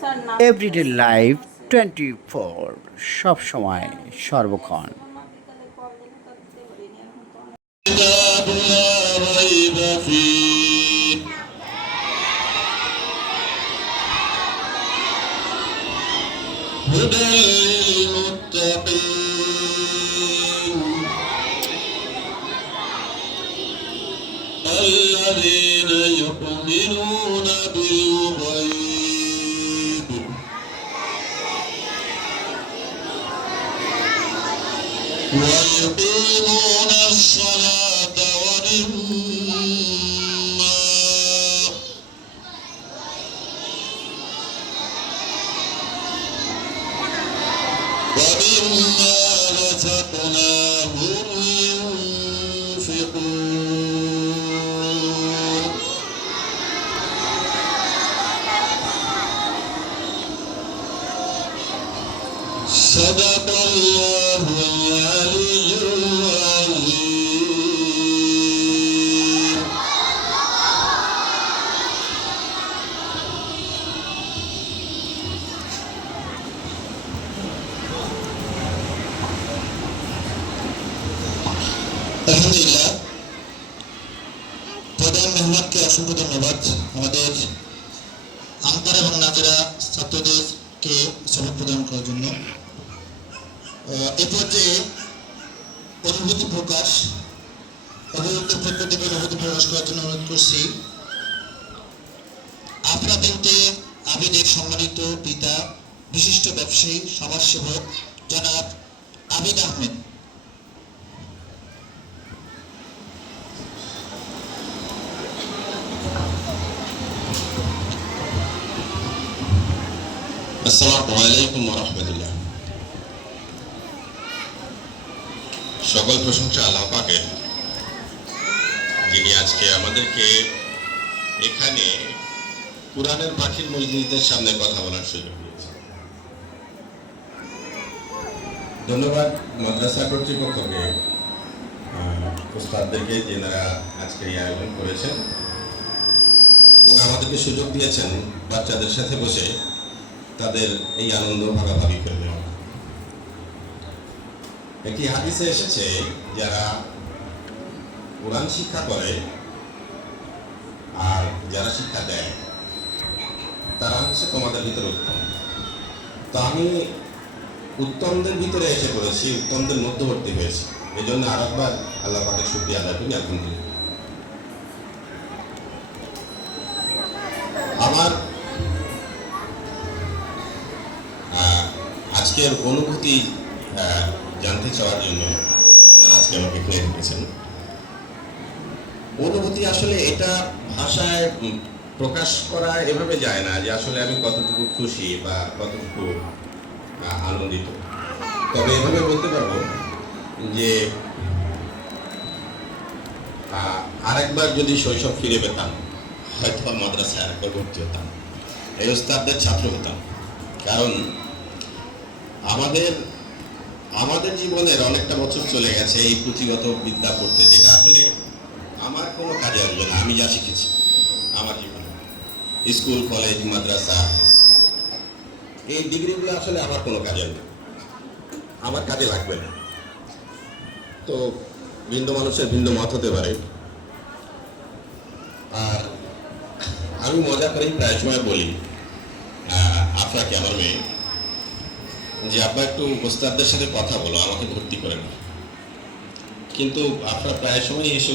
Sir না everyday life twenty four সব সময় সর্বক্ষণ বিকালে প্রবলেম করতে পারিনি এখন তো অনেক كتاب لا ريب فيه هدى للمتقين الذين يؤمنون بالغيب ويقيمون الصلاة ومما ومما رزقناهم ينفقون. صدق الله العلي العظيم আলহামদুলিল্লাহ প্রধান মেহমানকে অসংখ্য ধন্যবাদ আমাদের আঙ্কার এবং নাজরা ছাত্রদেরকে সনদ প্রদান করার জন্য। এ পর্যায়ে অনুভূতি প্রকাশ অভিযুক্ত পক্ষ অনুভূতি প্রকাশ করার জন্য অনুরোধ করছি। আফরা বিনতে আবিদের সম্মানিত পিতা, বিশিষ্ট ব্যবসায়ী, সমাজসেবক জনাব আবিদ আহমেদ। আসসালামু আলাইকুম রহমতুল্লাহ। সকল প্রশংসা আল্লাহ পাকের। যিনি আজকে আমাদেরকে এখানে কোরআনের পাখির মসজিদের সামনে কথা বলার সুযোগ দিয়েছে ধন্যবাদ মাদ্রাসা কর্তৃপক্ষকে উস্তাদদেরকে যেনারা আজকে এই আয়োজন করেছেন। এবং আমাদেরকে সুযোগ দিয়েছেন বাচ্চাদের সাথে বসে তাদের এই আনন্দ ভাগাভাগি করে দেওয়া একটি হাদিসে এসেছে, যারা কোরআন শিক্ষা করে আর যারা শিক্ষা দেয়, তারা হচ্ছে তোমাদের ভিতরে উত্তম। তো আমি উত্তমদের ভিতরে এসে পড়েছি, উত্তমদের মধ্যবর্তী হয়েছি। এই জন্য আর একবার আল্লাহ পাকের শুক্রিয়া আদায় করি, আলহামদুলিল্লাহ। আজকের অনুভূতি জানতে চাওয়ার জন্য আজকে আমাকে এখানে রেখেছেন। অনুভূতি আসলে এটা ভাষায় প্রকাশ করা এভাবে যায় না যে আসলে আমি কতটুকু খুশি বা কতটুকু আনন্দিত। তবে এভাবে বলতে পারব যে আরেকবার যদি শৈশব ফিরে পেতাম হয়তো মাদ্রাসায় আরেকবার ভর্তি হতাম। এই ওস্তাদদের ছাত্র হতাম। কারণ আমাদের আমাদের জীবনের অনেকটা বছর চলে গেছে এই পুঁথিগত বিদ্যা করতে যেটা আসলে আমার কোনো কাজে আসবে না। আমি যা শিখেছি, আমার জীবনে। স্কুল, কলেজ, মাদ্রাসা, এই ডিগ্রিগুলো আসলে আমার কোনো কাজে না। আমার কাজে লাগবে না। তো ভিন্ন মানুষের ভিন্ন মত হতে পারে। আর আমি মজা করেই প্রায় সময় বলি আফরাকে, আমার মেয়ে। যে আপনার একটু ওস্তাদদের সাথে কথা বলো, আমাকে ভর্তি করে না কিন্তু আপনার প্রায় সময় এসে